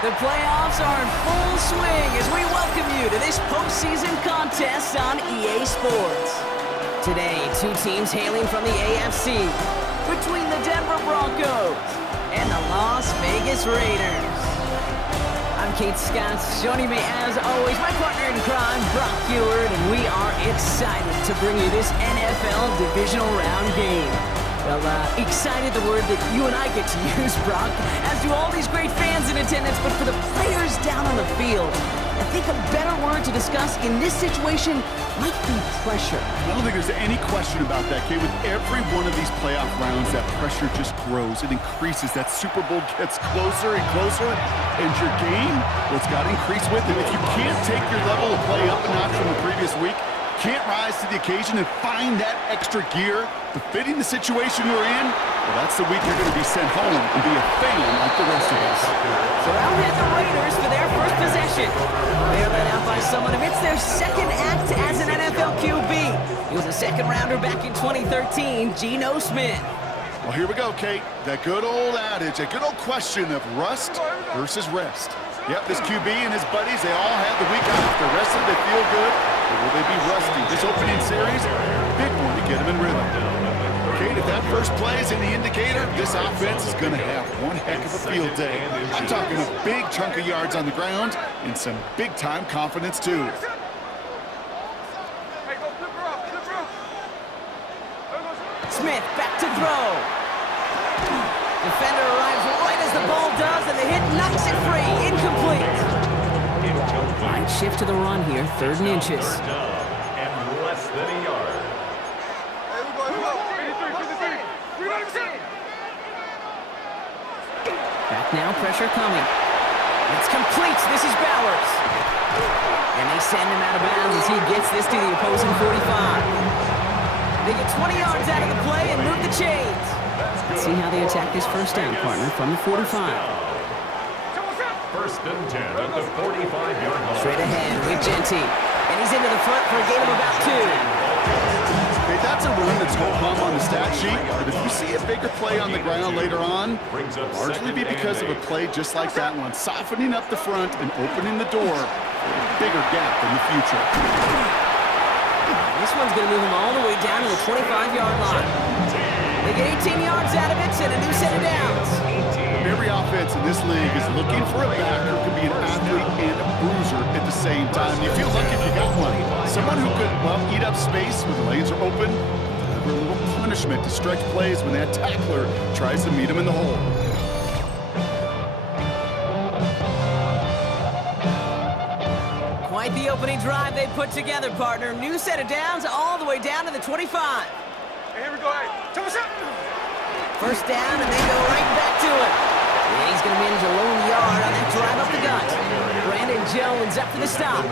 The playoffs are in full swing as we welcome you to this postseason contest on EA Sports. Today, two teams hailing from the AFC between the Denver Broncos and the Las Vegas Raiders. I'm Kate Scott. Joining me as always, my partner in crime, Brock Eward, and we are excited to bring you this NFL Divisional Round game. Well, excited, the word that you and I get to use, Brock, as do all these great fans in attendance, but for the players down on the field, I think a better word to discuss in this situation might be pressure. I don't think there's any question about that, Kate. With every one of these playoff rounds, that pressure just grows. It increases. That Super Bowl gets closer and closer, and your game, well, it's got to increase with it. If you can't take your level of play up a notch from the previous week, can't rise to the occasion and find that extra gear befitting the situation we're in, well, that's the week you're going to be sent home and be a fan like the rest of us. So out hit the Raiders for their first possession. They're led out by someone amidst their second act as an NFL QB. He was a second-rounder back in 2013, Geno Smith. Well, here we go, Kate. That good old adage, that good old question of rust versus rest. Yep, this QB and his buddies, they all had the week off. The rest of them, they feel good. Or will they be rusty? This opening series, big one to get them in rhythm. Kate, if that first play is any indicator, this offense is going to have one heck of a field day. I'm talking a big chunk of yards on the ground and some big-time confidence, too. Smith back to throw. Defender arrives right as the ball does, and the hit knocks it free. Incomplete. Wide shift to the run here, 3rd and inches. And less than a yard. Back now, pressure coming. It's complete. This is Bowers. And they send him out of bounds as he gets this to the opposing 45. They get 20 yards out of the play and move the chains. Let's see how they attack this first down, partner, from the 45. First and 10 at the 45-yard line. Straight ahead with Genty. And he's into the front for a gain of about 2. Hey, that's a run that's home on the stat sheet, but if you see a bigger play on the ground later on, largely be because of a play just like that one, softening up the front and opening the door for a bigger gap in the future. This one's going to move him all the way down to the 25-yard line. They get 18 yards out of it and a new set of downs. Every offense in this league is looking for a back who can be an athlete and a bruiser at the same time. You feel lucky if you got one. Someone who could, well, eat up space when the lanes are open, deliver a little punishment to stretch plays when that tackler tries to meet him in the hole. Quite the opening drive they put together, partner. New set of downs all the way down to the 25. Hey, here we go. Hey, tell us up. First down, and they go right back to it. And he's going to manage a lone yard on that drive up the gut. Brandon Jones up for the stop.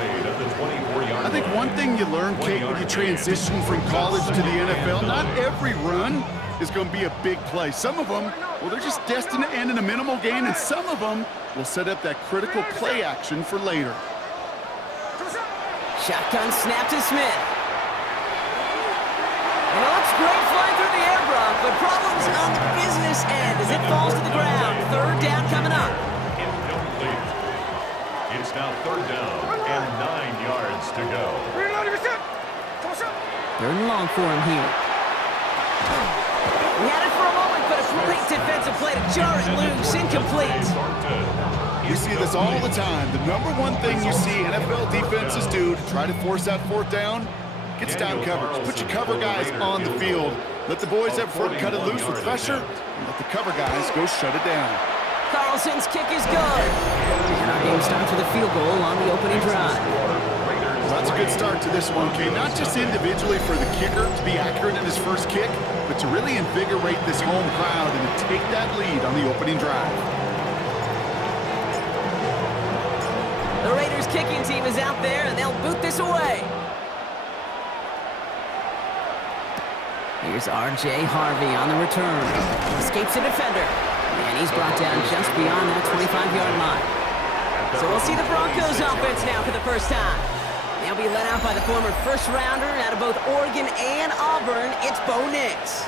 I think one thing you learn, Kate, when you transition from college to the NFL, not every run is going to be a big play. Some of them, well, they're just destined to end in a minimal gain, and some of them will set up that critical play action for later. Shotgun snap to Smith. And it looks great flying through the air, Brock, but problems on the business end as it falls to the ground. 3rd down coming up. Incomplete. It's now 3rd down and 9 yards to go. 3rd and long for him here. We had it for a moment, but a great defensive play to jar it loose. Incomplete. You see this all the time. The number one thing you see NFL defenses do to try to force that 4th down, gets down coverage. Put your cover guys on the field. Let the boys up front cut it loose with pressure, and let the cover guys go shut it down. Carlson's kick is good. And our game starts with a field goal on the opening drive. Well, that's a good start to this one, Kate. Not just individually for the kicker to be accurate in his first kick, but to really invigorate this home crowd and to take that lead on the opening drive. The Raiders kicking team is out there, and they'll boot this away. Here's R.J. Harvey on the return. Escapes a defender. And he's brought down just beyond that 25-yard line. So we'll see the Broncos offense now for the first time. They'll be led out by the former first-rounder out of both Oregon and Auburn. It's Bo Nix.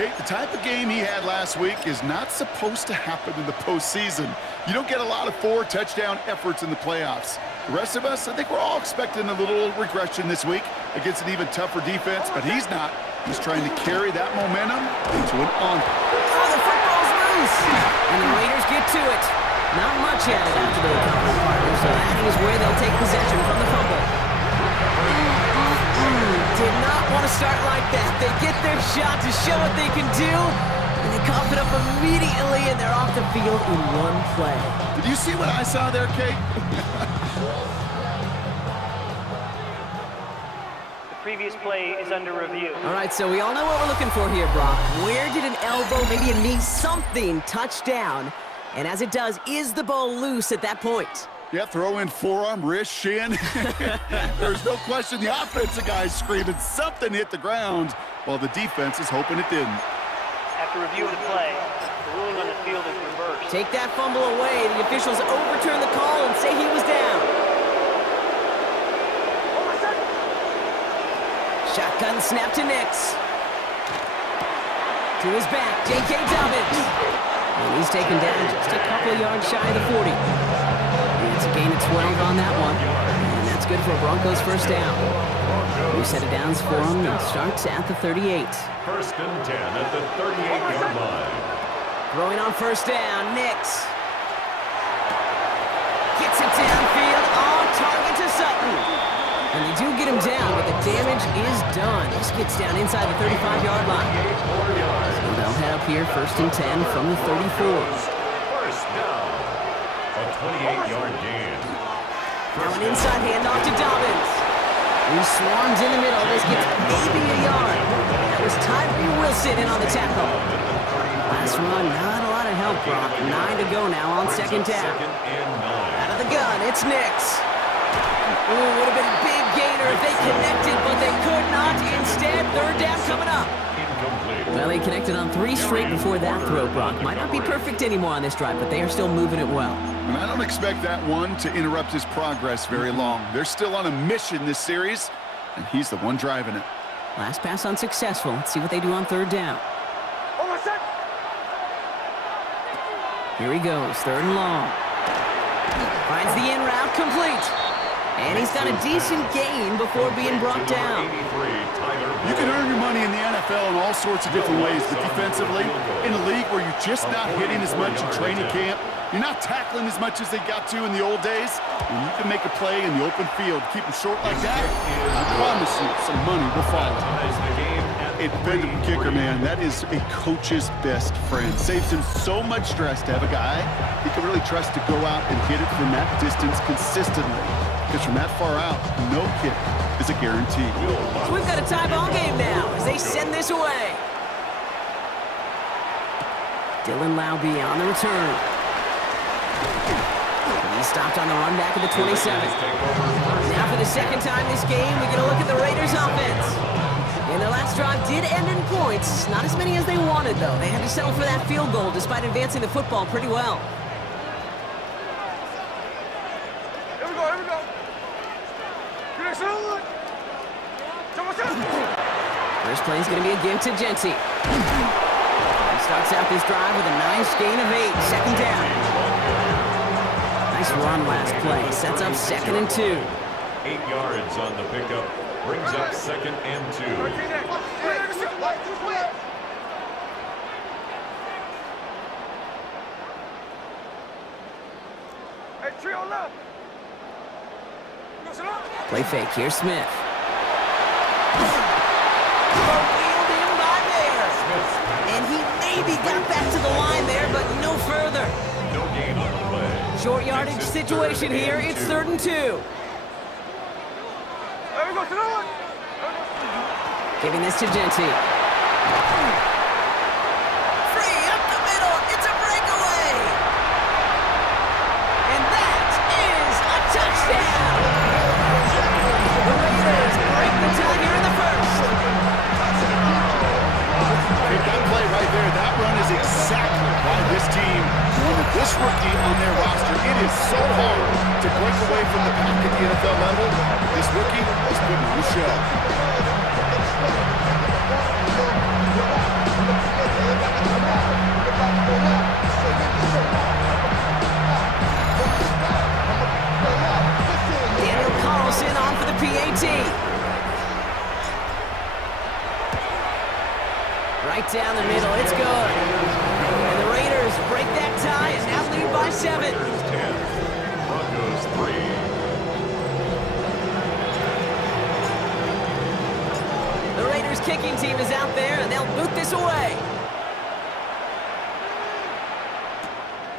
Kate, the type of game he had last week is not supposed to happen in the postseason. You don't get a lot of 4-touchdown efforts in the playoffs. The rest of us, I think we're all expecting a little regression this week against an even tougher defense, but he's not. He's trying to carry that momentum into an on. Oh, the football's loose! And the Raiders get to it. Not much added after the recovery partner, so that is where they'll take possession from the fumble. Did not want to start like that. They get their shot to show what they can do, and they cough it up immediately, and they're off the field in one play. Did you see what I saw there, Kate? The previous play is under review. All right, so we all know what we're looking for here, Brock. Where did an elbow, maybe a knee, something touch down? And as it does, is the ball loose at that point? Yeah, throw in forearm, wrist, shin. There's no question the offensive guy's screaming something hit the ground while the defense is hoping it didn't. After review of the play, the ruling on the field is reversed. Take that fumble away. The officials overturn the call and say he was down. Shotgun snap to Nix. To his back, J.K. Dobbins. And he's taken down just a couple of yards shy of the 40. It's a gain of 12 on that one. And that's good for a Broncos first down. New set of downs for him and starts at the 38. First and 10 at the 38-yard line. Throwing on first down, Nix. Gets it downfield, on target to Sutton. And they do get him down, but the damage is done. This gets down inside the 35-yard line. And they'll head up here first and 10 from the 34. First down. A 28-yard gain. Now an inside handoff to Dobbins. He swarms in the middle. This gets maybe a yard. That was Tyree Wilson in on the tackle. Last run, not a lot of help, Brock. 9 to go now on second down. Out of the gun, it's Nix. Ooh, would have been a big gainer if they connected, but they could not. Instead, third down coming up. Well, he connected on 3 straight before that throw, Brock. Might not be perfect anymore on this drive, but they are still moving it well. And I don't expect that one to interrupt his progress very long. They're still on a mission this series, and he's the one driving it. Last pass unsuccessful. Let's see what they do on third down. Here he goes, third and long. Finds the in route complete. And he's got a decent gain before being brought down. You can earn your money in the NFL in all sorts of different ways, but defensively, in a league where you're just not hitting as much in training camp, you're not tackling as much as they got to in the old days, when you can make a play in the open field, keep them short like that, I promise you some money will follow. A dependable kicker, man, that is a coach's best friend. Saves him so much stress to have a guy he can really trust to go out and hit it from that distance consistently. Because from that far out, no kick is a guarantee. So we've got a tie ball game now as they send this away. Dylan Laube on the return. He stopped on the run back of the 27. Now for the second time this game, we get a look at the Raiders offense. And their last drive did end in points. Not as many as they wanted, though. They had to settle for that field goal despite advancing the football pretty well. Here we go. First play is going to be a give to Genty. He starts out this drive with a nice gain of 8. Second down. Nice run last play. Sets up second and 2. 8 yards on the pickup. Brings up second and 2. Hey, trio left. Play fake. Here's Smith. Wheeled in by Bear. And he maybe got back to the line there, but no further. No gain on the play. Short yardage situation here. It's third and 2. Giving this to Genty. Free up the middle. It's a breakaway. And that is a touchdown. The Raiders break the tie here in the first. Hey, that play right there, that run is exactly why this team wanted this rookie on their roster. It is so hard to break away from the pack at the NFL level. This rookie is putting on a show. Right down the middle, it's good. And the Raiders break that tie and now lead by 7. Raiders 10, Broncos 3. The Raiders kicking team is out there and they'll boot this away.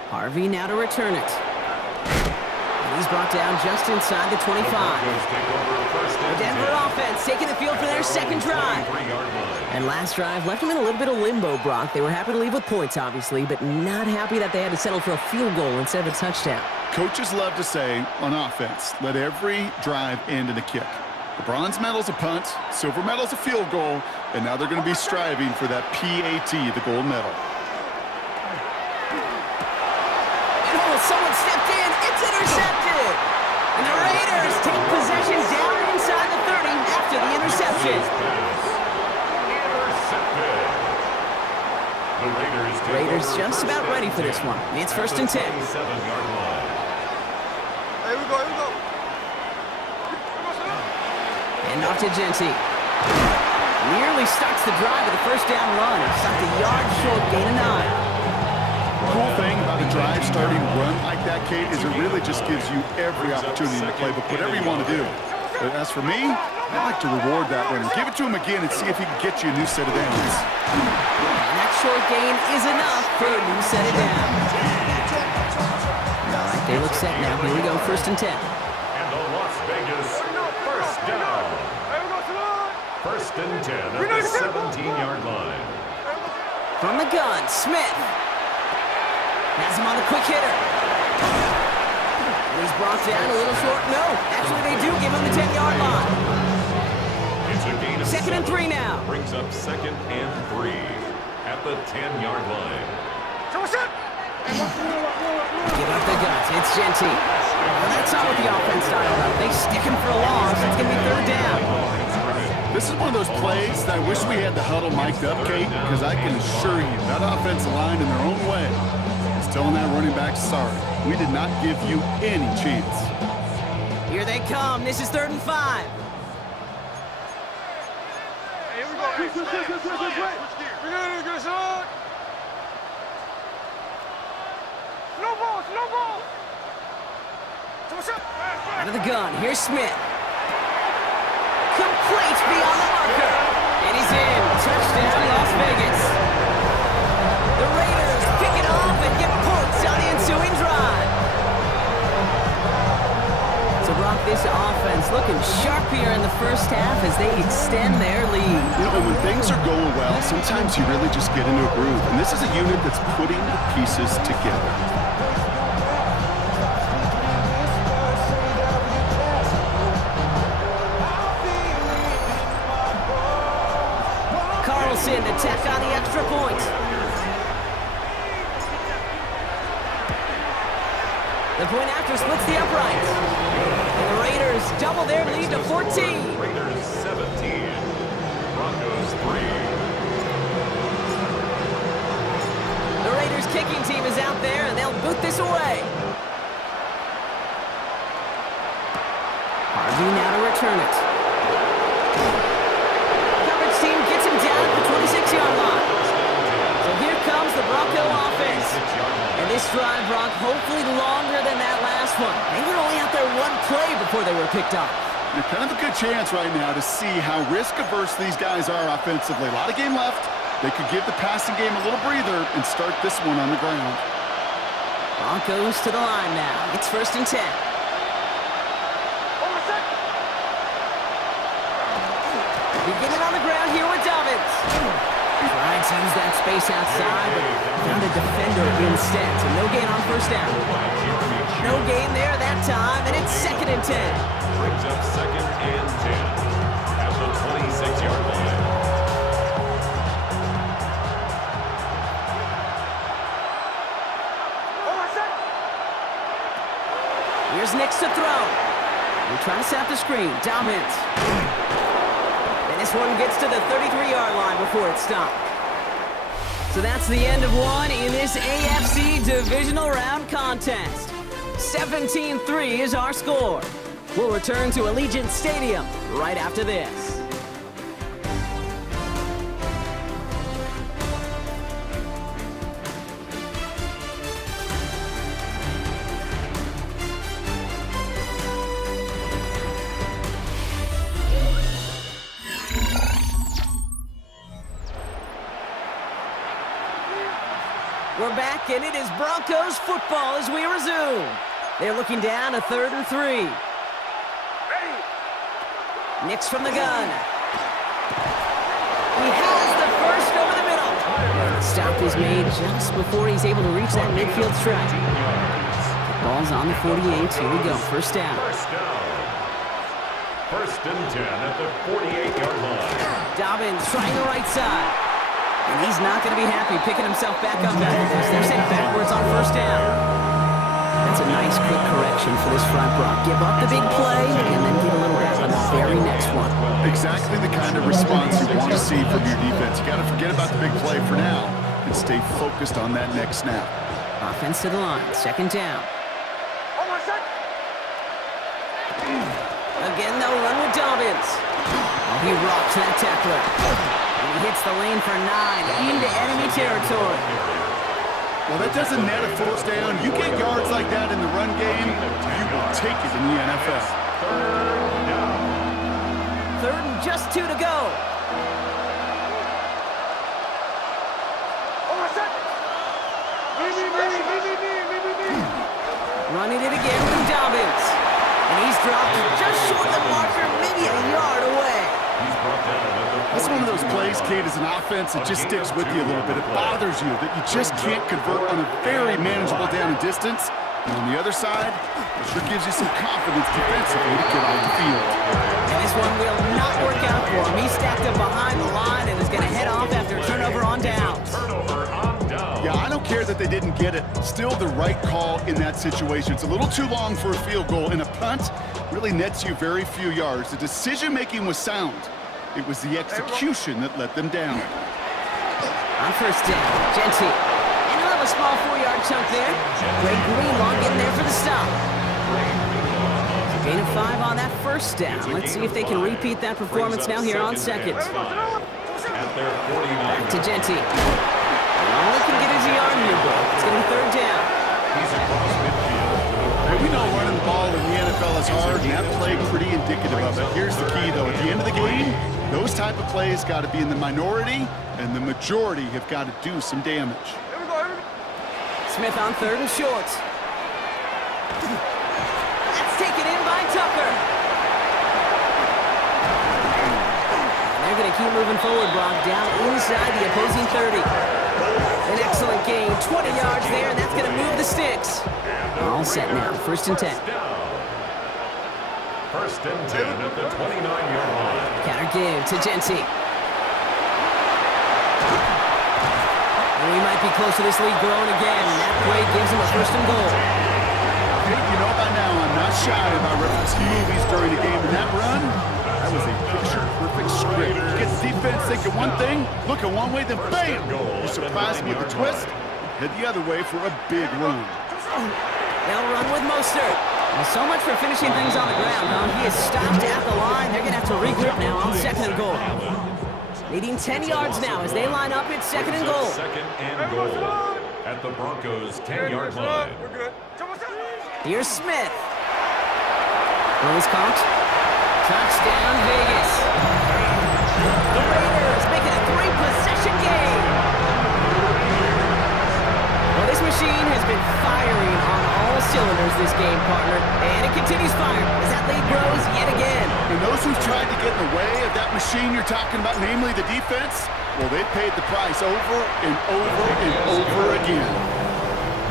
Harvey now to return it. And he's brought down just inside the 25. The Denver offense taking the field for their second drive. And last drive left them in a little bit of limbo, Brock. They were happy to leave with points, obviously, but not happy that they had to settle for a field goal instead of a touchdown. Coaches love to say, on offense, let every drive end in a kick. The bronze medal's a punt, silver medal's a field goal, and now they're going to be striving for that PAT, the gold medal. Someone stepped in. It's intercepted. And the Raiders take possession down inside the 30 after the interception. Raiders just about ready for this one. It's first and 10. Hey, we go. And off to Genty. Nearly starts the drive with a first down run. Stopped a yard short, gain of 9. The cool thing about a drive starting run like that, Kate, is it really just gives you every opportunity to play, but whatever you want to do. But as for me, I like to reward that one. Give it to him again and see if he can get you a new set of downs. And that short gain is enough for a new set of downs. All right, they look set now. Here we go, first and 10. And the Las Vegas first down. First and 10 at the 17-yard line. From the gun, Smith. Has him on the quick hitter. He's brought down a little short. No, actually they do give him the 10-yard line. It's a gain of Second and 3 now. Brings up second and 3 at the 10-yard line. Give up the guts. It's Genty. Well, that's not what the offense style about. They stick him for a loss. It's going to be third down. This is one of those plays that I wish we had the huddle mic'd up, Kate, because I can assure you that offensive line in their own way is telling that running back, sorry, we did not give you any chance. Here they come. This is third and 5. Here we go. No ball. Out of the gun. Here's Smith. Complete beyond the marker. And he's in. Touchdown, Las Vegas. The Raiders pick it off and get points on the ensuing drive. So, Brock, this offense looking sharp here in the first half as they extend their lead. You know, when things are going well, sometimes you really just get into a groove. And this is a unit that's putting the pieces together. Carlson to tack on the extra point. The point after splits the uprights. And the Raiders double their lead to 14. Raiders 17, Broncos 3. The Raiders kicking team is out there and they'll boot this away. Harvey now to return it. Coverage team gets him down at the 26-yard line. So here comes the Bronco offense. And this drive, Brock, hopefully longer than that last one. They were only out there one play before they were picked up. You're kind of a good chance right now to see how risk-averse these guys are offensively. A lot of game left. They could give the passing game a little breather and start this one on the ground. Broncos to the line now. It's first and 10. Beginning on the ground here with Dobbins. Trying to use that space outside, but found a defender instead. So no gain on first down. No gain there that time, and it's second and 10. Brings up second and 10 at the 26-yard line. Here's Nix to throw. We try to set the screen. Dobbins. And this one gets to the 33-yard line before it's stopped. So that's the end of one in this AFC Divisional Round contest. 17-3 is our score. We'll return to Allegiant Stadium right after this. We're back, and it is Broncos football as we resume. They're looking down a 3rd and 3. Nix from the gun. He has the first over the middle. Stop is made just before he's able to reach that midfield strike. Ball's on the 48. Here we go. First down. First and 10 at the 48-yard line. Dobbins trying the right side. And he's not going to be happy picking himself back up after this. They're sent backwards on first down. That's a nice quick correction for this front Brock. Give up the big play and then get a little back on the very next one. Exactly the kind of response you want to see from your defense. You got to forget about the big play for now and stay focused on that next snap. Offense to the line. Second down. Again, they'll run with Dobbins. Oh, he rocks that tackler. And he hits the lane for 9 into enemy territory. Well, that doesn't net a first down. You get yards like that in the run game, you will take it in the NFL. Third and just 2 to go. Running it again from Dobbins. And he's dropped just short of the marker, maybe a yard away. That's one of those plays, Kate, as an offense, it just sticks with you a little bit. It bothers you that you just can't convert on a very manageable down and distance. And on the other side, it sure gives you some confidence defensively to get off the field. And this one will not work out for him. He's stacked up behind the line and is going to head off after a turnover on downs. Yeah, I don't care that they didn't get it. Still the right call in that situation. It's a little too long for a field goal, and a punt really nets you very few yards. The decision-making was sound. It was the execution that let them down. On first down, Genty. And he'll have a small 4-yard chunk there. Greg Greenlaw getting there for the stop. Gain of 5 on that first down. Let's see if they can repeat that performance now here on second. Back to Genty. All he can get is a yard here, bro. It's going to be third down. Hey, we know running the ball in the NFL is hard, and that play pretty indicative of it. Here's the key, though. At the end of the game, those type of plays got to be in the minority, and the majority have got to do some damage. Smith on third and short. That's taken in by Tucker. They're going to keep moving forward, Brock, down inside the opposing 30. An excellent gain, 20 yards there, and that's going to move the sticks. All set now, first and 10. First and 10 at the 29-yard line. Counter give to Genty. And we might be close to this lead growing again. That play gives him a first and goal. Hey, you know by now I'm not shy about referencing movies during the game. And that run, that was a picture-perfect script. You get the defense thinking one thing, looking one way, then bam! You surprise them with a twist, head the other way for a big run. They'll run with Mostert. Well, so much for finishing things on the ground, huh? He is stopped at the line. They're going to have to regroup now on second and goal. Leading 10 yards now as they line up at second and goal. Second and goal at the Broncos' 10-yard line. Here's Smith. Ball is caught. Touchdown, Vegas. The Raiders making a 3-possession game. Well, this machine has been firing on all cylinders this game, partner. And it continues firing as that lead grows yet again. And those who've tried to get in the way of that machine you're talking about, namely the defense, well, they paid the price over and over and over again.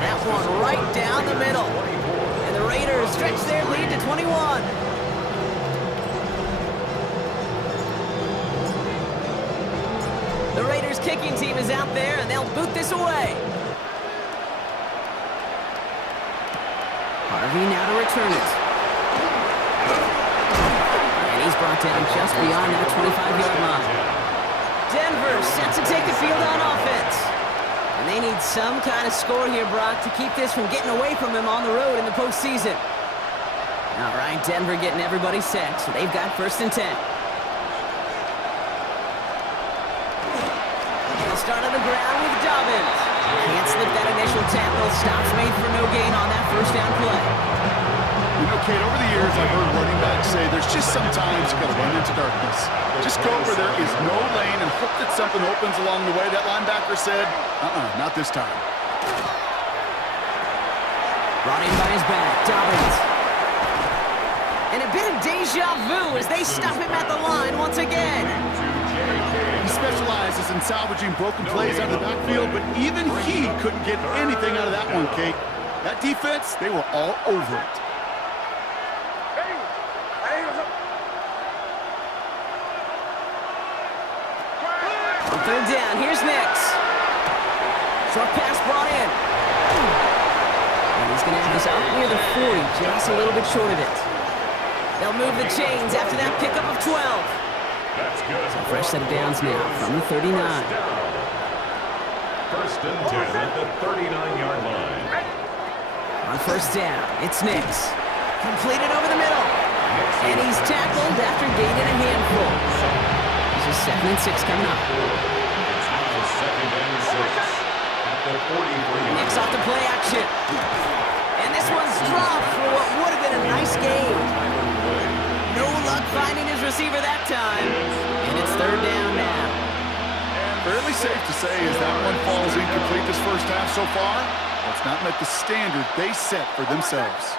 That one right down the middle. And the Raiders stretch their lead to 21. The Raiders kicking team is out there, and they'll boot this away. Harvey now to return it. And he's brought down just beyond that 25-yard line. Denver set to take the field on offense. And they need some kind of score here, Brock, to keep this from getting away from them on the road in the postseason. All right, Denver getting everybody set, so they've got first and 10. They'll start on the ground with Dobbins. Can't slip that initial tackle. Stops made for no gain on that first down play. You know, Kate, over the years I've heard running backs say there's just sometimes you got to run into darkness. Just go where there is no lane and hope that something opens along the way. That linebacker said, not this time. Brought in by his back, Dobbins. And a bit of deja vu as they stop him at the line once again. He specializes in salvaging broken plays out of the backfield, but even he couldn't get anything out of that one, Kate. That defense, they were all over it. On third down, here's Nix. Short pass brought in. And he's going to have this out near the 40, just a little bit short of it. They'll move the chains after that pickup of 12. That's good. So fresh set of downs now from the 39. First and 10 at the 39-yard line. On first down, it's Nix. Completed over the middle. And he's tackled after gaining a handful. This is 2nd and 6 coming up. It's now 2nd and 6 at the 44-yard line. Nix off the play action. And this one's dropped for what would have been a nice gain. No luck finding his receiver that time. And it's third down now. Fairly safe to say as that one falls incomplete this first half so far, that's not met the standard they set for themselves.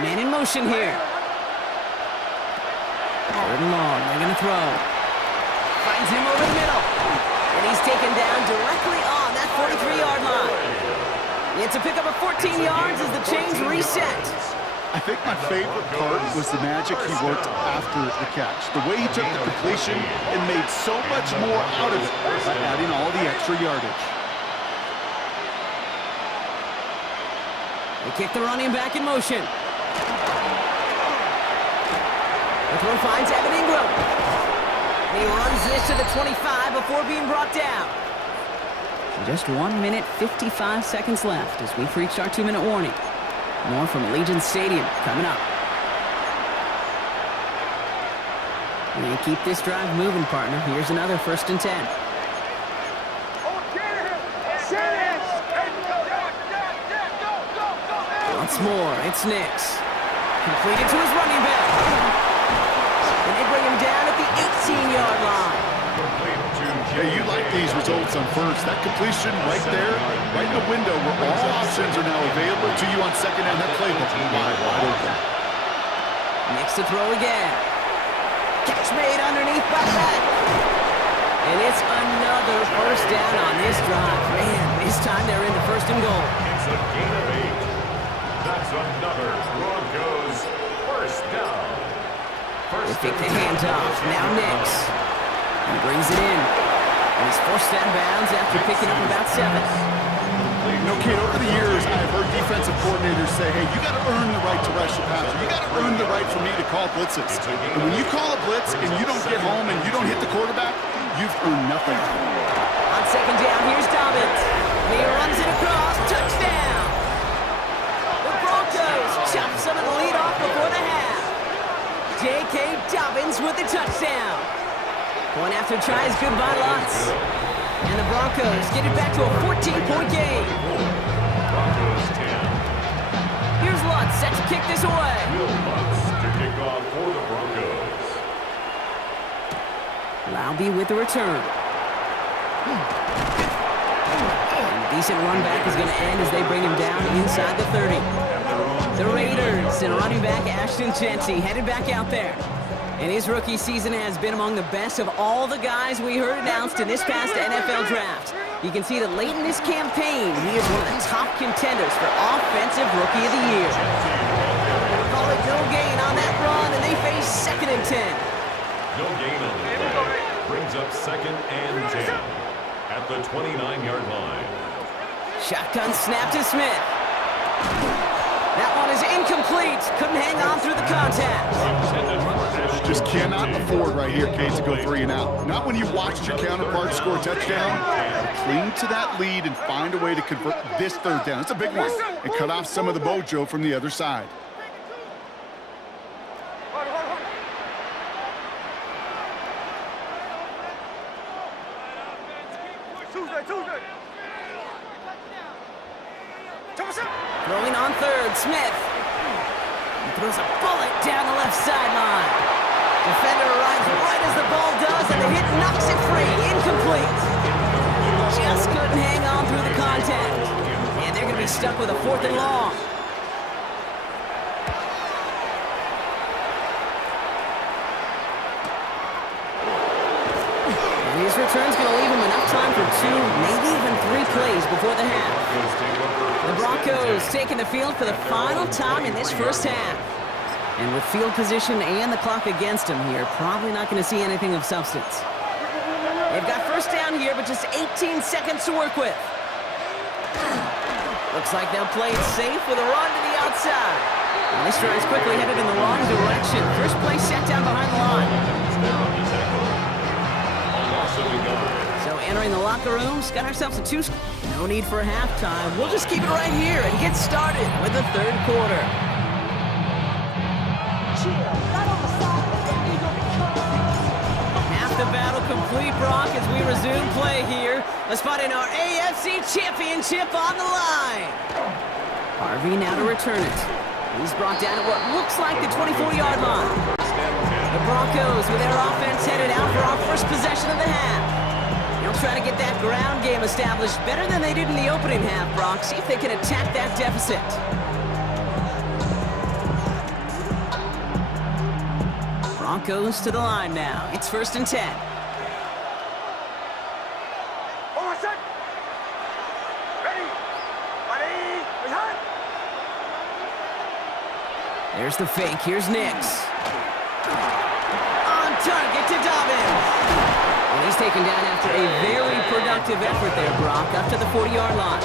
Man in motion here. Third and long, they're going to throw. Finds him over the middle. And he's taken down directly on that 43-yard line. It's a pickup of 14 yards as the chains reset. I think my favorite part was the magic he worked after the catch. The way he took the completion and made so much more out of it by adding all the extra yardage. They kick the running back in motion. The throw finds Evan Ingram. And he runs this to the 25 before being brought down. Just 1 minute, 55 seconds left as we've reached our 2-minute warning. More from Allegiant Stadium coming up. And keep this drive moving, partner. Here's another 1st and 10. Once more, it's Nix. Completed to his running back. And they bring him down at the 18-yard line. Hey, you like these results on first. That completion right there, right in the window where all options are now available to you on second down. That playbook wide open. Nix to throw again. Catch made underneath by that. And it's another first down on this drive. Man, this time they're in the 1st and goal. It's a gain of 8. That's another Broncos first down. They pick the hands off. Now Nix. He brings it in. And he's forced out of bounds after picking up about 7. You know, Kate, over the years, I've heard defensive coordinators say, hey, you got to earn the right to rush the passer. You got to earn the right for me to call blitzes. And when you call a blitz and you don't get home and you don't hit the quarterback, you've earned nothing. On second down, here's Dobbins. And he runs it across. Touchdown! The Broncos chop some of the lead off before the half. J.K. Dobbins with the touchdown. One after try is good by Lutz. And the Broncos get it back to a 14-point game. Broncos 10. Here's Lutz set to kick this away. Lutz to kick off for the Broncos. Laube with the return. And a decent run back is going to end as they bring him down inside the 30. The Raiders and running back Ashton Jeanty headed back out there. And his rookie season has been among the best of all the guys we heard announced in this past NFL draft. You can see that late in this campaign, he is one of the top contenders for Offensive Rookie of the Year. Call it no gain on that run, and they face 2nd and 10. No gain on the play. Brings up 2nd and 10 at the 29-yard line. Shotgun snap to Smith. That one is incomplete. Couldn't hang on through the contact. Just cannot afford right here, Kate, to go 3 and out. Not when you watched your counterpart score a touchdown. Cling to that lead and find a way to convert this 3rd down. It's a big one. And cut off some of the mojo from the other side. Throwing on 3rd, Smith. He throws a bullet down the left sideline. Defender arrives right as the ball does, and the hit knocks it free. Incomplete. Just couldn't hang on through the contact. And they're going to be stuck with a 4th and long. And his return's going to leave him enough time for 2, maybe even 3 plays before the half. The Broncos taking the field for the final time in this first half. And with field position and the clock against them here, probably not going to see anything of substance. They've got first down here, but just 18 seconds to work with. Looks like they'll play it safe with a run to the outside. And this drive's quickly headed in the wrong direction. First play set down behind the line. So entering the locker rooms, got ourselves a 2. No need for a halftime. We'll just keep it right here and get started with the third quarter. Half the battle complete, Brock, as we resume play here. A spot in our AFC Championship on the line. Harvey now to return it. He's brought down at what looks like the 24-yard line. The Broncos with their offense headed out for our first possession of the half. They'll try to get that ground game established better than they did in the opening half, Brock. See if they can attack that deficit. Broncos to the line now. It's 1st and 10. There's the fake. Here's Nix. On target to Dobbins. And he's taken down after a very productive effort there, Brock, up to the 40-yard line.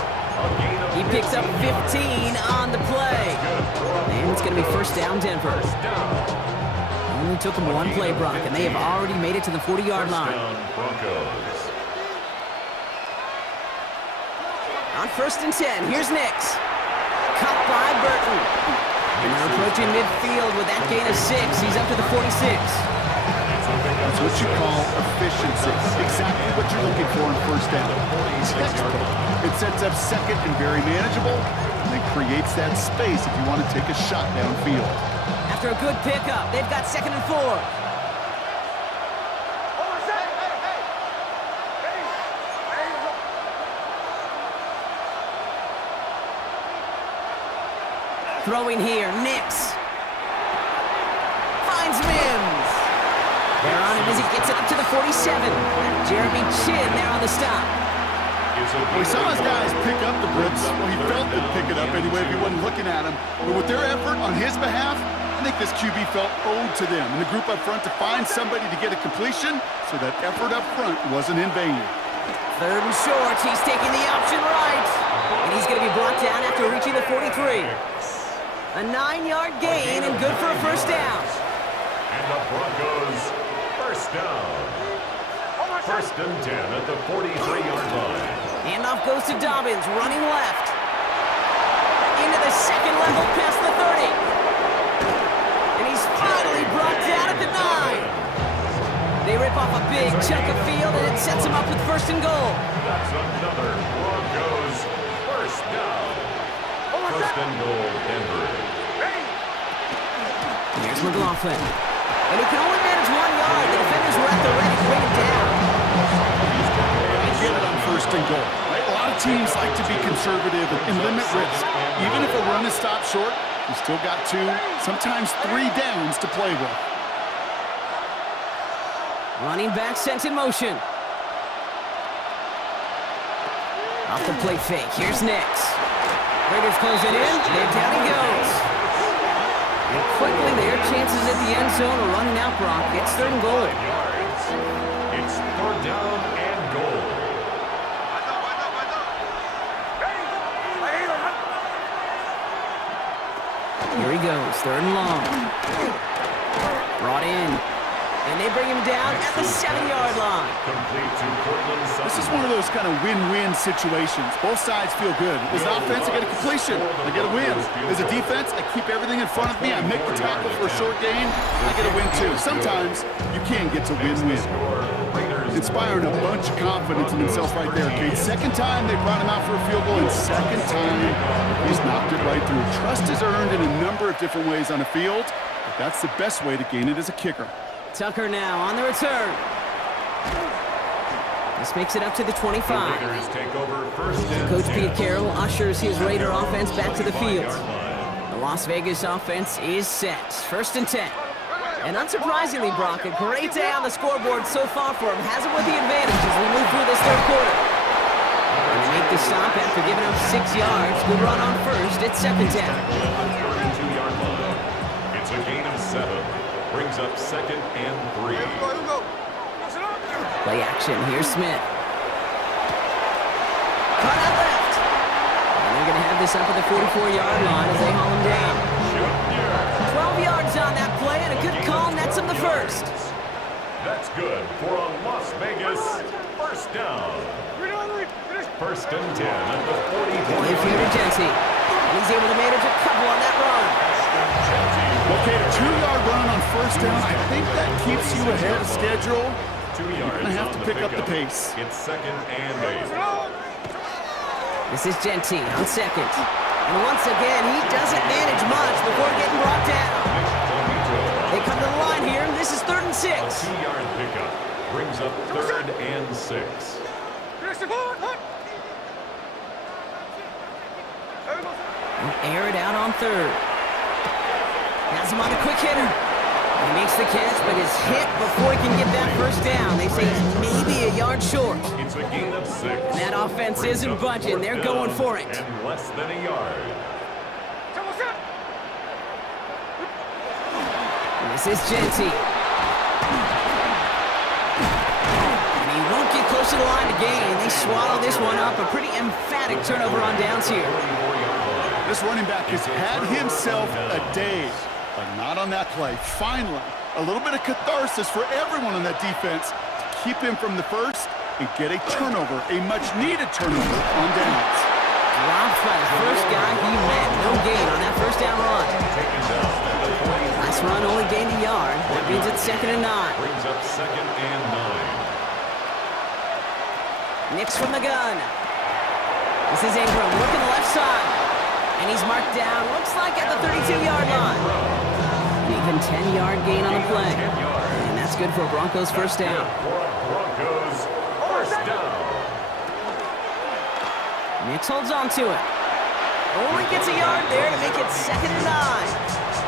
He picks up 15 on the play. And it's going to be first down, Denver. Only took them 1 play, Brock, and they have already made it to the 40-yard line. On 1st and 10, here's Nix. Cut by Burton. And they're approaching midfield with that gain of 6. He's up to the 46. That's what you call efficiency. Exactly what you're looking for in first down. It sets up second and very manageable, and it creates that space if you want to take a shot downfield. After a good pickup, they've got 2nd and 4. Throwing here, Nix. Finds Mims. They're on him as he gets it up to the 47. Jeremy Chin there on the stop. We saw his guys pick up the blitz. Well, he felt them pick it up anyway if he wasn't looking at him. But with their effort on his behalf, I think this QB felt owed to them and the group up front to find somebody to get a completion, so that effort up front wasn't in vain. 3rd and short. He's taking the option right. And he's going to be brought down after reaching the 43. A 9-yard gain and good for a first down. And the Broncos first down. 1st and 10 at the 43-yard line. Handoff goes to Dobbins, running left. Into the second level past the 30. And he's finally brought down at the 9. They rip off a big chunk of field, and it sets him up with 1st and goal. That's another Broncos first down. 1st and goal, Denver. Here's McLaughlin. And he can only manage 1 yard. The defenders were at the ready to bring it down. Get it on 1st and goal. Right? A lot of teams like to be conservative and limit risk. Even if a run is stopped short, you still got 2, sometimes 3 downs to play with. Running back sent in motion. Off the play fake. Here's Nix. Raiders close it in. There down he goes. And quickly their chances at the end zone are running out, Brock. It's 3rd and goal. It's 3rd down and goal. Here he goes, 3rd and long. Brought in. And they bring him down at the 7-yard line. Complete to Cortland Sutton. This is one of those kind of win-win situations. Both sides feel good. As an offense, I get a completion. I get a win. As a defense, I keep everything in front of me. I make the tackle for a short gain. I get a win, too. Sometimes you can get to win-win. Inspiring a bunch of confidence in himself right there, Kate. 2nd time they brought him out for a field goal, and 2nd time he's knocked it right through. Trust is earned in a number of different ways on the field, but that's the best way to gain it as a kicker. Tucker now on the return. This makes it up to the 25. The Raiders take over first and Coach 10. Pete Carroll ushers his Raider offense back to the field. 45-yard line. The Las Vegas offense is set. First and 10. And unsurprisingly, Brock, a great day on the scoreboard so far for him. Has it with the advantage as we move through this third quarter. And they make the stop after giving up 6 yards. Good run on first. It's second down. 32-yard line. It's a gain of 7. Brings up second and 3. Here we go. Play action. Here's Smith. Cut out left. And they're going to have this up at the 44-yard line as they haul him down. 12 yards on that play, and a good call nets him the first. That's good for a Las Vegas first down. First and 10 at the 44. Give here to Jesse. And he's able to manage a couple on that run. Okay, a 2-yard run on first down. I think that keeps you ahead of schedule. 2 yards. You're going to have on to pick up the pickup. pace. It's second and 8. This is Genty on second. And once again, he doesn't manage much before getting brought down. They come to the line here, and this is third and 6. A 2-yard pickup brings up third and 6. Air it out on third. Has him on a quick hitter. He makes the catch, but is hit before he can get that first down. They say he's maybe a yard short. It's a gain of 6. And that offense isn't budging. They're going for it. And less than a yard. This is Genty. And he won't get close to the line to gain. They swallow this one up. A pretty emphatic turnover on downs here. This running back has had himself a day, but not on that play. Finally, a little bit of catharsis for everyone on that defense to keep him from the first and get a turnover, a much-needed turnover on downs. Dropped by the first guy he met. No gain on that first down run. Last run only gained a yard. That means it's second and 9. Brings up second and 9. Nix from the gun. This is Ingram looking the left side. And he's marked down, looks like at the 32-yard line. An even 10-yard gain on the play. And that's good for a Broncos first down. Broncos first down. Nix holds on to it. Only gets a yard there to make it second and 9.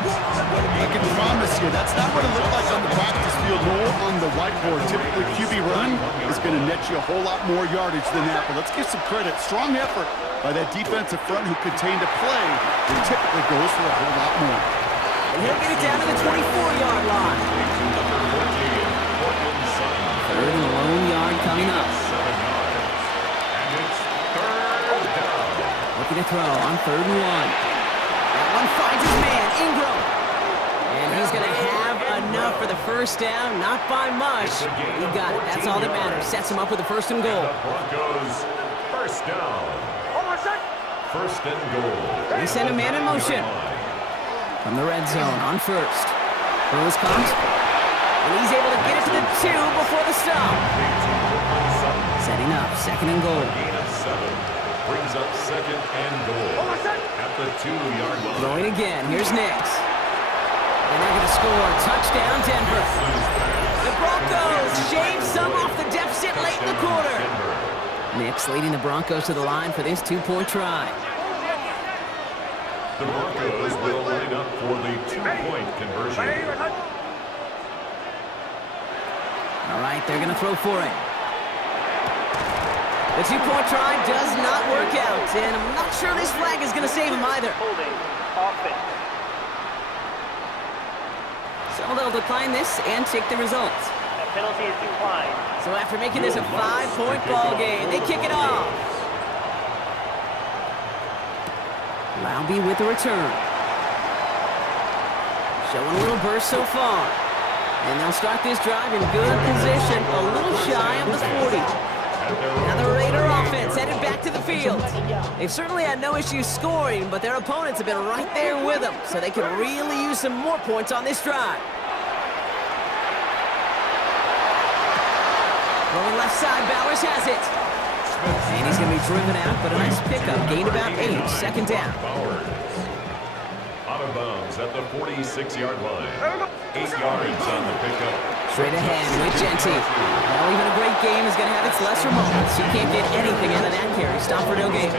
I can promise you, that's not what it looked like on the practice field nor on the whiteboard. Typically, QB run is going to net you a whole lot more yardage than that. But let's give some credit. Strong effort by that defensive front who contained a play that typically goes for a whole lot more. And he'll get it down to the 24-yard line. Third and lone yard coming up. Looking to throw on third and 1. That one finds his man, Ingram. And he's going to have enough for the first down. Not by much. He got it. That's all that matters. Sets him up with the first and goal. Broncos first down. First and goal. They send a man in motion. From the red zone on first. Throws caught. And he's able to get it to the 2 before the stop. Setting up second and goal. Gain of 7. Brings up second and goal. At the 2-yard line. Throwing again. Here's Nix. And they're going to score. Touchdown, Denver. The Broncos shave some off the deficit late in the quarter. Nix leading the Broncos to the line for this 2-point try. The Broncos will line up for the 2-point conversion. All right, they're going to throw for it. The 2-point try does not work out, and I'm not sure this flag is going to save him either. Holding. Offense. So they'll decline this and take the results. That penalty is declined. So after making this a 5-point ball game, they kick it off. Laube with the return. Showing a little burst so far. And they'll start this drive in good position, a little shy of the 40. Now the Raider offense headed back to the field. They've certainly had no issues scoring, but their opponents have been right there with them, so they could really use some more points on this drive. Rolling left side, Bowers has it. And he's going to be driven out, but a nice pickup. Gained about 8, second down. Out out of bounds at the 46-yard line. 8 yards on the pickup. Straight ahead with Genty. Well, even a great game is going to have its lesser moments. You can't get anything out of that carry. Stop for no gain.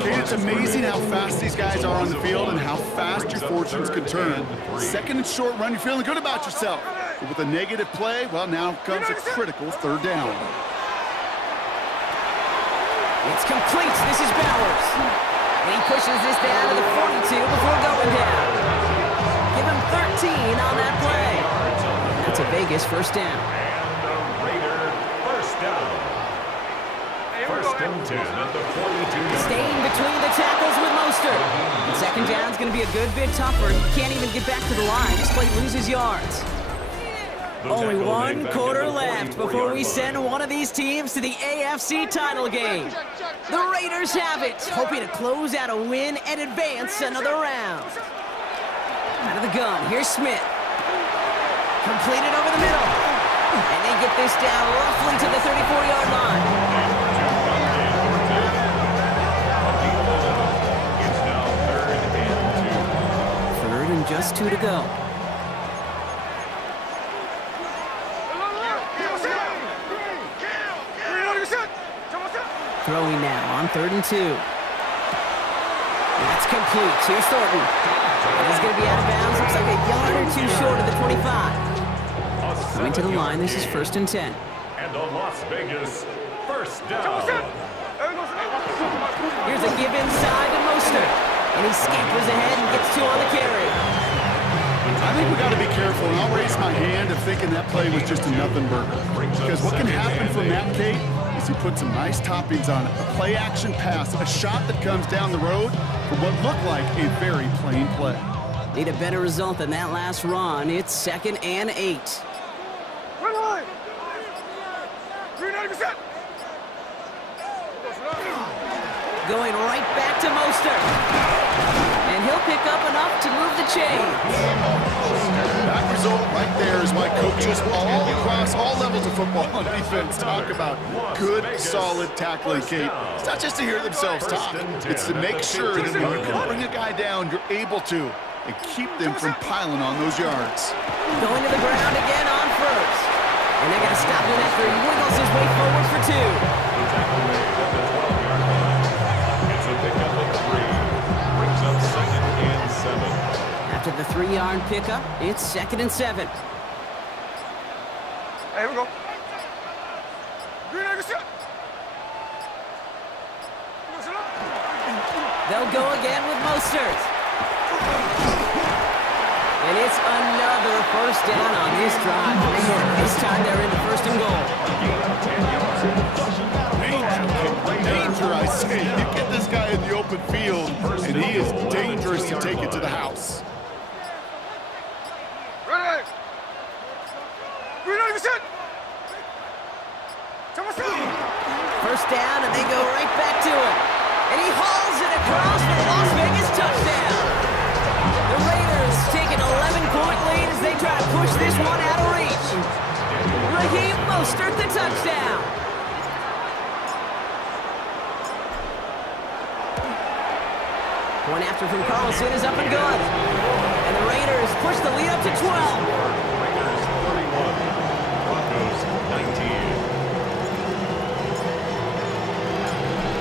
Kate, it's amazing how fast these guys are on the field and how fast your fortunes can turn. Second and short run, you're feeling good about yourself. But with a negative play, well, now comes a critical third down. It's complete. This is Bowers. And he pushes this down to the 42 before going down. Give him 13 on that play. That's a Vegas first down. And the Raider first down. First and 10 at the 42. Staying between the tackles with Mostert. And second down's going to be a good bit tougher. He can't even get back to the line. This play loses yards. Only one quarter left before we send one of these teams to the AFC title game. The Raiders have it, hoping to close out a win and advance another round. Out of the gun, here's Smith. Completed over the middle. And they get this down roughly to the 34-yard line. It's now 3rd and 2. Third and just 2 to go. Throwing now on 3rd and 2. That's complete. Here's Thornton. He's going to be out of bounds. Looks like a yard or two short of the 25. Coming to the line, this is 1st and 10. And the Las Vegas first down. Here's a give inside to Mostert. And he scampers ahead and gets 2 on the carry. I think we got to be careful, and I'll raise my hand of thinking that play was just a nothing burger. Because what can happen from that, Kate, is he puts some nice toppings on it. A play-action pass, a shot that comes down the road for what looked like a very plain play. Need a better result than that last run. It's 2nd and 8. Going right back to Mostert. And he'll pick up enough to move the chains. That result right there is why coaches all across all levels of football on defense talk about good, solid tackling, Kate. It's not just to hear themselves talk. It's to make sure that when you can bring a guy down, you're able to and keep them from piling on those yards. Going to the ground again on 1st. And they're going to stop him after he wiggles his way forward for 2. It's a pickup of 3. Brings up 2nd and 7. After the 3-yard pickup, it's 2nd and 7. Hey, here we go. They'll go again with Mostert. And it's another first down on this drive. This time they're into 1st and goal. Danger, I say. You get this guy in the open field, and he is dangerous to take it to the house. First down, and they go right back to it. And he hauls it across for the Las Vegas touchdown. The Raiders take an 11-point lead as they try to push this one out of reach. Raheem Mostert, the touchdown. Point after from Carlson is up and good. And the Raiders push the lead up to 12. Raiders 31. Broncos 19.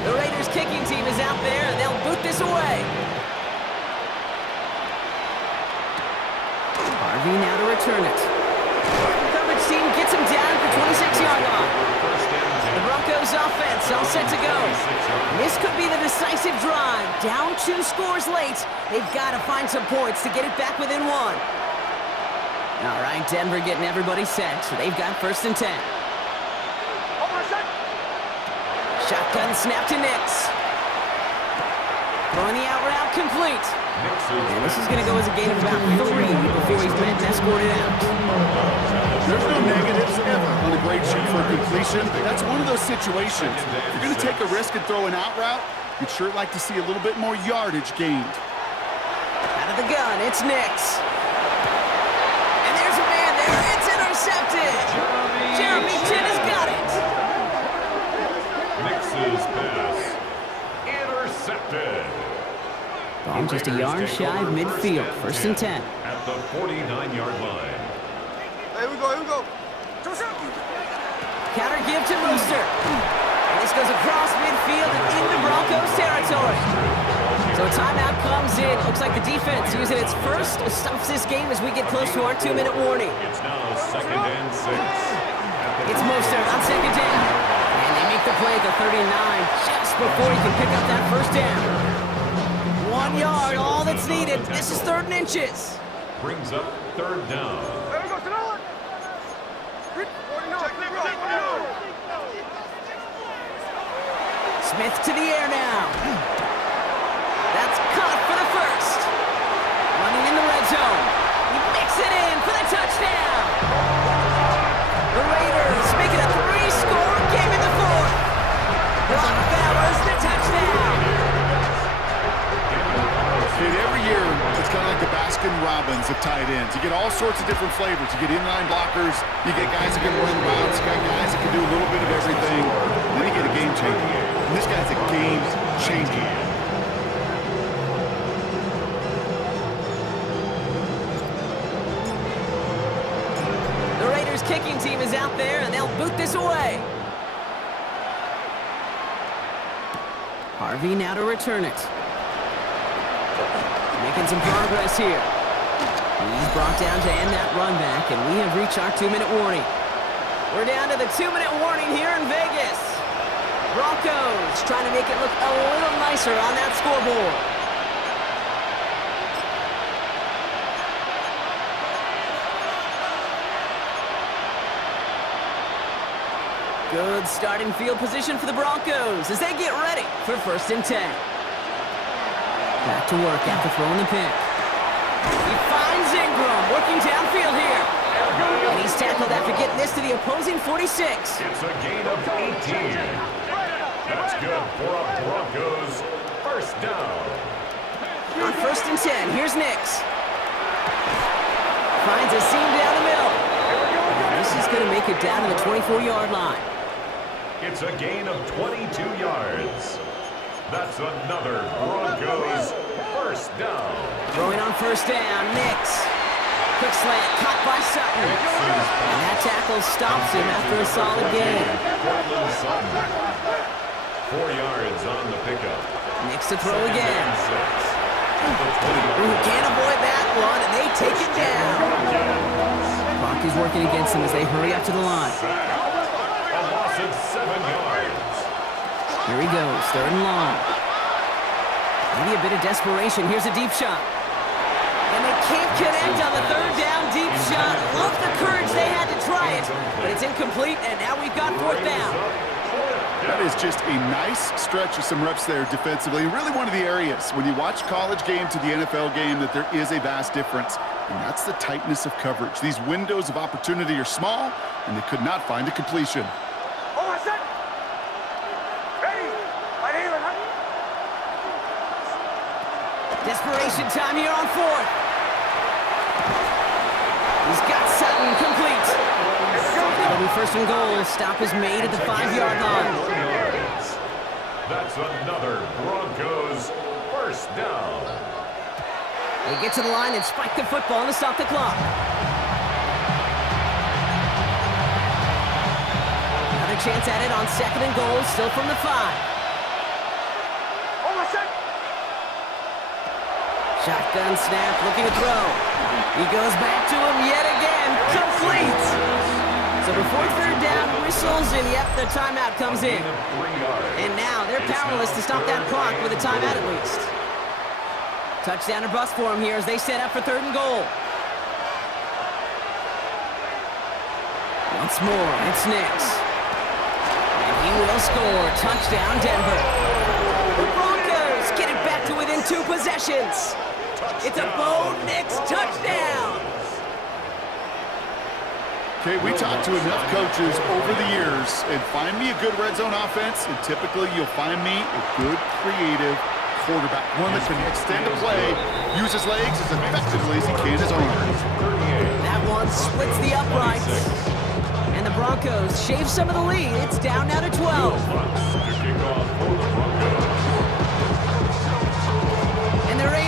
The Raiders kicking team is out there, and they'll boot this away. Harvey now to return it. Coverage team gets him down at the 26-yard line. The Broncos offense all set to go. This could be the decisive drive. Down 2 scores late. They've got to find some points to get it back within 1. All right, Denver getting everybody set. So they've got 1st and 10. Shotgun snap to Nix. Throwing the out route complete. And this is going to go as a gain of about 3 before he's been escorted out. There's no negatives ever on a great shoot for a completion. That's one of those situations. If you're going to take a risk and throw an out route, you'd sure like to see a little bit more yardage gained. Out of the gun, it's Nix. And there's a man there. It's intercepted. Jeremy Chin has got it. Nix's pass intercepted. Ball just a yard shy of midfield. First and 10. At the 49-yard line. Here we go, here we go. Counter give to Rooster. And this goes across midfield and into Broncos territory. So a timeout comes in. Looks like the defense using its first stops this game as we get close to our 2-minute warning. It's now 2nd and 6. It's Mostert on second down. And they make the play at the 39 just before he can pick up that first down. 1 yard, all that's needed. This is 3rd and inches. Brings up 3rd down. Here we go, sit down. Smith to the air now. That's caught for the first. Running in the red zone. He makes it in for the touchdown. The Raiders make it a 3-score game in the 4th. Brock Bowers the touchdown. Dude, every year, it's kind of like the Baskin-Robbins of tight ends. You get all sorts of different flavors. You get inline blockers. You get guys that can run routes. You got guys that can do a little bit of everything. Then you get a game changer. And this guy's a game changer. The Raiders kicking team is out there, and they'll boot this away. Harvey now to return it. Making some progress here. He's brought down to end that run back, and we have reached our 2-minute warning. We're down to the 2-minute warning here in Vegas. Broncos trying to make it look a little nicer on that scoreboard. Good starting field position for the Broncos as they get ready for 1st and 10. Back to work after throwing the pick. He finds Ingram working downfield here. And he's tackled after getting this to the opposing 46. It's a gain of 18. That's good for a Broncos 1st down. On 1st and 10, here's Nix. Finds a seam down the middle. And this is going to make it down to the 24-yard line. It's a gain of 22 yards. That's another Broncos 1st down. Throwing on 1st down, Nix. Quick slant, caught by Sutton. And that tackle stops him after a solid gain. 4 yards on the pickup. Nix to throw again. Ooh, can't avoid that one, and they take it down. Clock is working against them as they hurry up to the line. A loss of 7 yards. Here he goes, 3rd and long. Maybe a bit of desperation. Here's a deep shot. And they can't connect on the 3rd down deep shot. Love the courage they had to try it, but it's incomplete, and now we've got 4th down. That is just a nice stretch of some reps there defensively. Really one of the areas when you watch college game to the NFL game that there is a vast difference, and that's the tightness of coverage. These windows of opportunity are small, and they could not find a completion. Desperation time here on 4th. He's got Sutton complete. It'll be 1st and goal. Stop is made at the 5-yard line. That's another Broncos 1st down. They get to the line and spike the football to stop the clock. Another chance at it on 2nd and goal, still from the 5. Shotgun snap, looking to throw. He goes back to him yet again, complete. So before 3rd down whistles, and yep, the timeout comes in. And now they're powerless to stop that clock with a timeout at least. Touchdown or bust for him here as they set up for 3rd and goal. Once more, it's Nix. And he will score. Touchdown, Denver. The Broncos get it back to within 2 possessions. It's a Bo Nix touchdown. Okay, we talked to enough coaches over the years, and find me a good red zone offense, and typically you'll find me a good creative quarterback, one that can extend a play, use his legs as effectively as he can his arms. That one splits the uprights. And the Broncos shave some of the lead. It's down now to 12. And the Raiders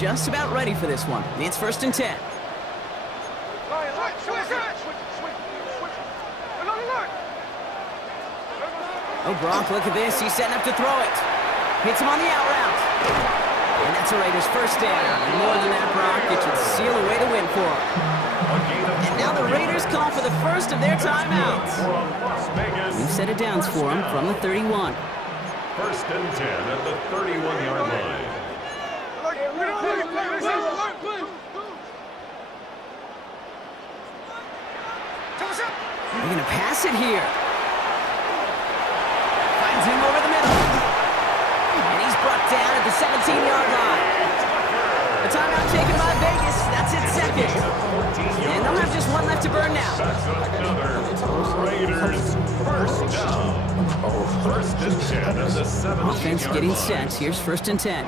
just about ready for this one. It's 1st and 10. Oh, Gronk, look at this. He's setting up to throw it. Hits him on the out route. And that's a Raiders' 1st down. And more than that, Brock, it should seal away the win for him. And now the Raiders call for the first of their timeouts. New set of downs for him from the 31. 1st and 10 at the 31-yard line. They're going to pass it here. Finds him over the middle. And he's brought down at the 17-yard line. The timeout taken by Vegas. That's its 2nd. And they'll have just one left to burn now. That's another Raiders 1st down. 1st and 10 at the 17-yard line. Offense getting set. Here's 1st and 10.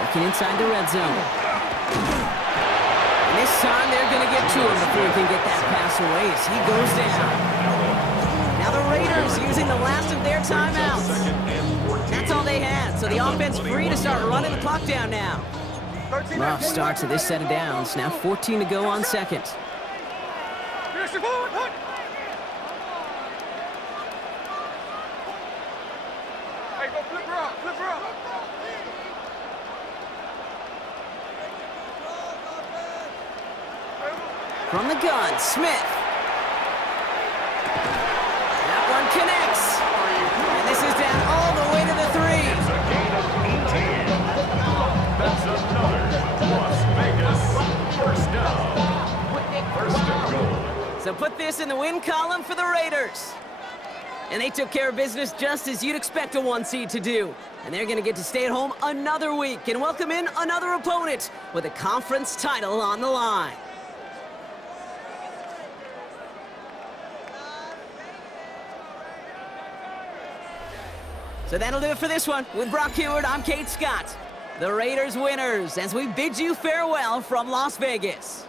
Working inside the red zone. And this time they're going to get to him before he can get that pass away as he goes down. Now the Raiders using the last of their timeouts. That's all they had, so the offense free to start running the clock down now. Rough start to this set of downs. Now 14 to go on 2nd. From the gun, Smith. That one connects. And this is down all the way to the 3. It's a gain of 18. That's another Las Vegas 1st down. 1st and goal. So put this in the win column for the Raiders. And they took care of business just as you'd expect a 1 seed to do. And they're going to get to stay at home another week and welcome in another opponent with a conference title on the line. So that'll do it for this one. With Brock Heward, I'm Kate Scott. The Raiders winners as we bid you farewell from Las Vegas.